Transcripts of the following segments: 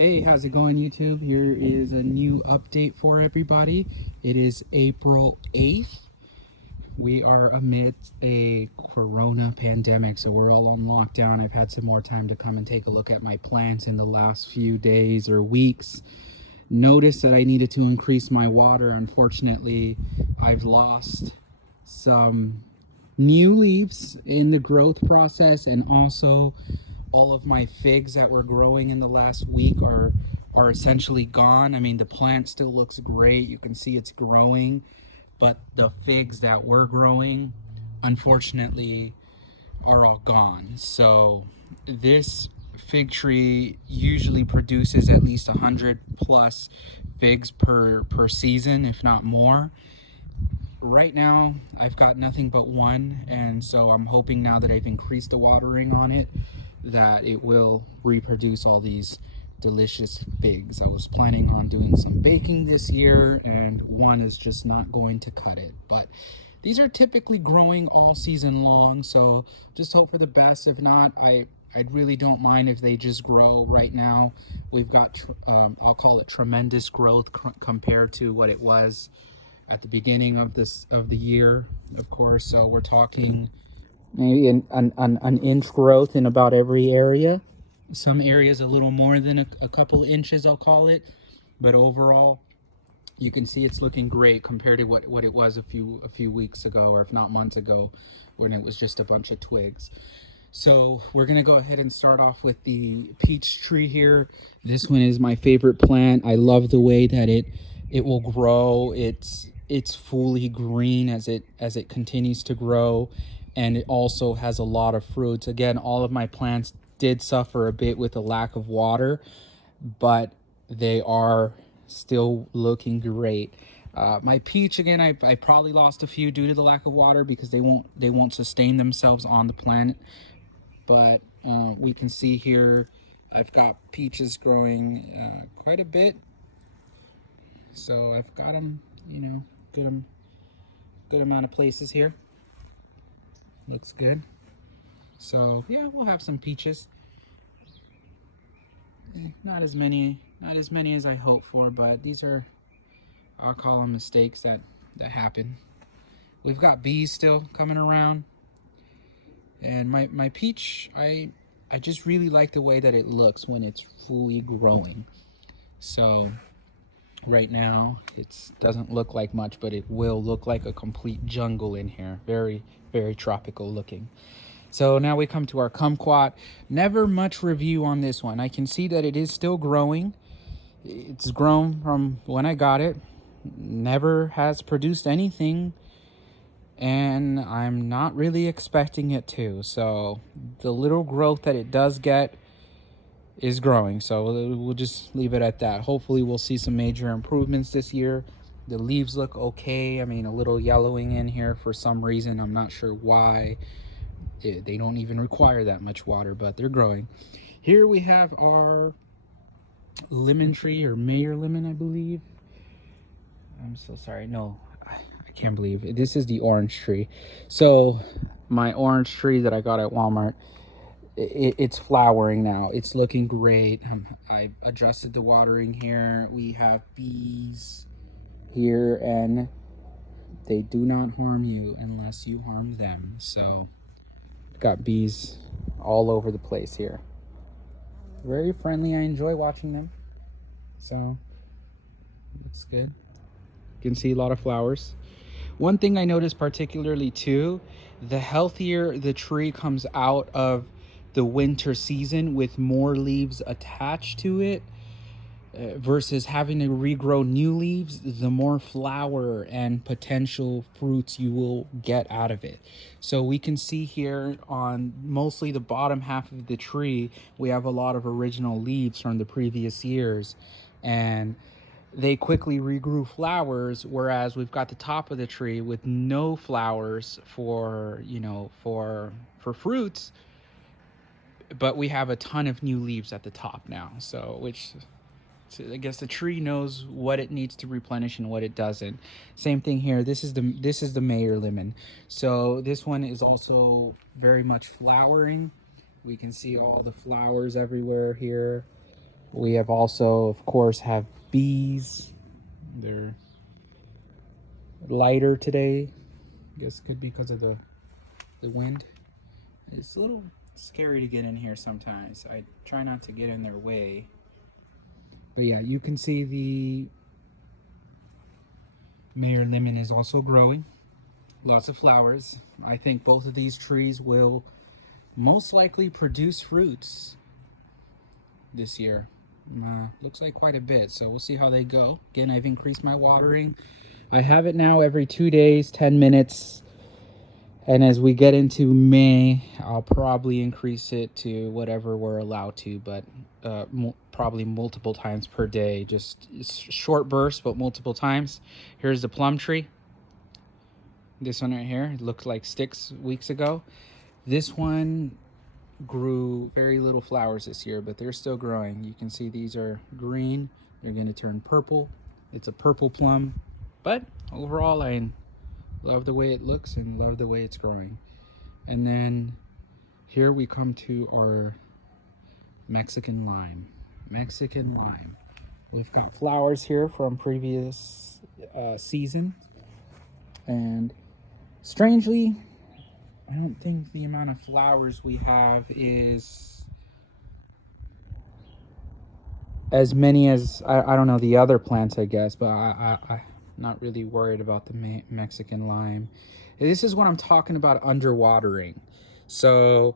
Hey, how's it going, YouTube? Here is a new update for everybody. It is April 8th. We are amidst a corona pandemic, so we're all on lockdown. I've had some more time to come and take a look at my plants in the last few days or weeks. Noticed that I needed to increase my water. Unfortunately, I've lost some new leaves in the growth process, and also all of my figs that were growing in the last week are essentially gone. I mean, the plant still looks great. You can see it's growing, but the figs that were growing, unfortunately, are all gone. So this fig tree usually produces at least 100 plus figs per season, if not more. Right now I've got nothing but one, and so I'm hoping now that I've increased the watering on it that it will reproduce all these delicious figs. I was planning on doing some baking this year, and one is just not going to cut it. But these are typically growing all season long, so just hope for the best. If not, I really don't mind if they just grow. Right now we've got I'll call it tremendous growth compared to what it was at the beginning of the year, of course. So we're talking maybe an inch growth in about every area. Some areas a little more than a couple inches, I'll call it, but overall you can see it's looking great compared to what it was a few weeks ago, or if not months ago, when it was just a bunch of twigs. So we're gonna go ahead and start off with the peach tree here. This one is my favorite plant. I love the way that it will grow. It's fully green as it continues to grow, and it also has a lot of fruits. Again, all of my plants did suffer a bit with a lack of water, but they are still looking great. My peach, again, I probably lost a few due to the lack of water because they won't sustain themselves on the plant. But we can see here I've got peaches growing quite a bit, so I've got them, good amount of places here. Looks good. So yeah, we'll have some peaches. Not as many as I hoped for, but these are, I'll call them mistakes that happen. We've got bees still coming around, and my peach, I just really like the way that it looks when it's fully growing. So right now it doesn't look like much, but it will look like a complete jungle in here. Very, very tropical looking. So now we come to our kumquat. Never much review on this one. I can see that it is still growing. It's grown from when I got it. Never has produced anything, and I'm not really expecting it to. So the little growth that it does get is growing, so we'll just leave it at that. Hopefully we'll see some major improvements this year. The leaves look okay. I mean, a little yellowing in here for some reason. I'm not sure why. They don't even require that much water, but they're growing. Here we have our lemon tree, or Meyer Lemon, I believe. I'm so sorry. No, I can't believe it. This is the orange tree. So my orange tree that I got at Walmart, it's flowering now. It's looking great. I adjusted the watering here. We have bees here, and they do not harm you unless you harm them. So got bees all over the place here. Very friendly. I enjoy watching them. So it's good. You can see a lot of flowers. One thing I noticed particularly too, the healthier the tree comes out of the winter season with more leaves attached to it, versus having to regrow new leaves, the more flower and potential fruits you will get out of it. So we can see here on mostly the bottom half of the tree, we have a lot of original leaves from the previous years, and they quickly regrew flowers, whereas we've got the top of the tree with no flowers for fruits, but we have a ton of new leaves at the top now. So I guess the tree knows what it needs to replenish and what it doesn't. Same thing here. This is the Meyer Lemon. So this one is also very much flowering. We can see all the flowers everywhere here. We have also, of course, have bees. They're lighter today. I guess could be because of the wind. It's a little scary to get in here sometimes. I try not to get in their way. But yeah, you can see the Meyer Lemon is also growing. Lots of flowers. I think both of these trees will most likely produce fruits this year. Looks like quite a bit, so we'll see how they go. Again, I've increased my watering. I have it now every 2 days, 10 minutes. And as we get into May, I'll probably increase it to whatever we're allowed to, but probably multiple times per day. Just short bursts, but multiple times. Here's the plum tree. This one right here, it looked like sticks weeks ago. This one grew very little flowers this year, but they're still growing. You can see these are green. They're going to turn purple. It's a purple plum, but overall I love the way it looks and love the way it's growing. And then here we come to our Mexican lime. Mexican lime. We've got flowers here from previous season, and strangely, I don't think the amount of flowers we have is as many as I don't know the other plants, I guess, but I'm not really worried about the Mexican lime. This is what I'm talking about, underwatering. So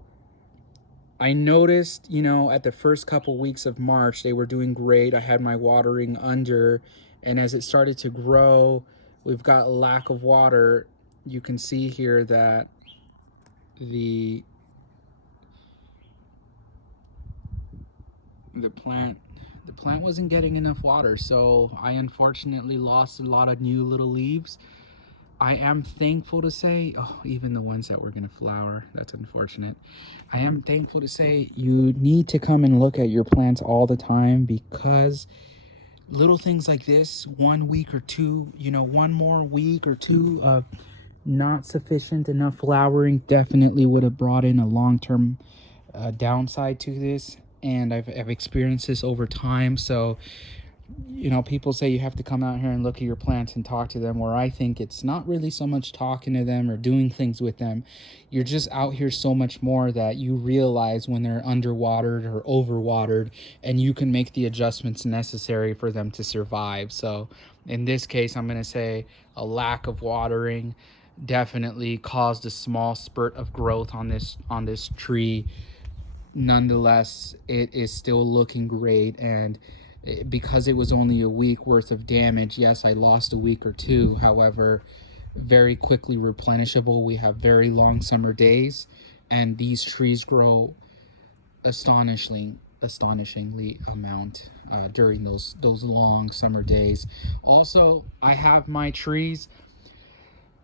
I noticed, you know, at the first couple weeks of March, they were doing great. I had my watering under, and as it started to grow, we've got lack of water. You can see here that the plant wasn't getting enough water, so I unfortunately lost a lot of new little leaves. I am thankful to say, oh, even the ones that were gonna flower, that's unfortunate. I am thankful to say you need to come and look at your plants all the time, because little things like this, 1 week or two, you know, one more week or two of not sufficient enough flowering definitely would have brought in a long-term downside to this. And I've experienced this over time. So, you know, people say you have to come out here and look at your plants and talk to them, where I think it's not really so much talking to them or doing things with them. You're just out here so much more that you realize when they're underwatered or overwatered, and you can make the adjustments necessary for them to survive. So in this case, I'm going to say a lack of watering definitely caused a small spurt of growth on this tree. Nonetheless, it is still looking great, and because it was only a week worth of damage, yes, I lost a week or two. However, very quickly replenishable. We have very long summer days, and these trees grow astonishingly amount during those long summer days. Also, I have my trees,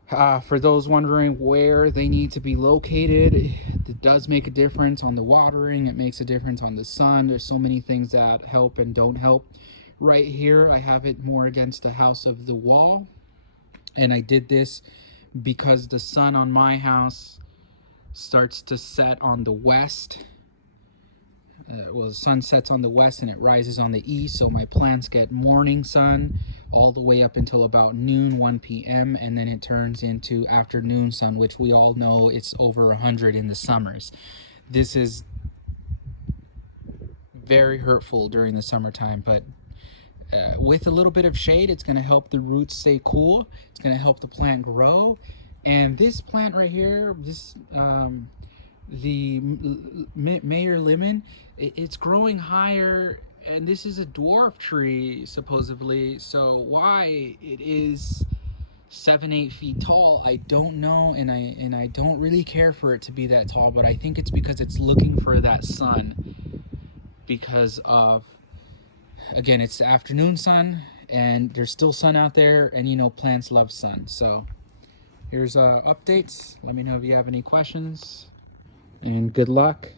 for those wondering where they need to be located, it does make a difference on the watering. It makes a difference on the sun. There's so many things that help and don't help. Right here, I have it more against the house of the wall. And I did this because the sun on my house starts to set on the west. Well, the sun sets on the west and it rises on the east, so my plants get morning sun all the way up until about noon, 1 p.m., and then it turns into afternoon sun, which we all know it's over 100 in the summers. This is very hurtful during the summertime, but with a little bit of shade, it's going to help the roots stay cool. It's going to help the plant grow. And this plant right here, this the Meyer Lemon, it's growing higher, and this is a dwarf tree supposedly, so why it is 7-8 feet tall, I don't know, and I don't really care for it to be that tall, but I think it's because it's looking for that sun, because of, again, it's the afternoon sun and there's still sun out there, and you know plants love sun. So here's updates. Let me know if you have any questions, and good luck.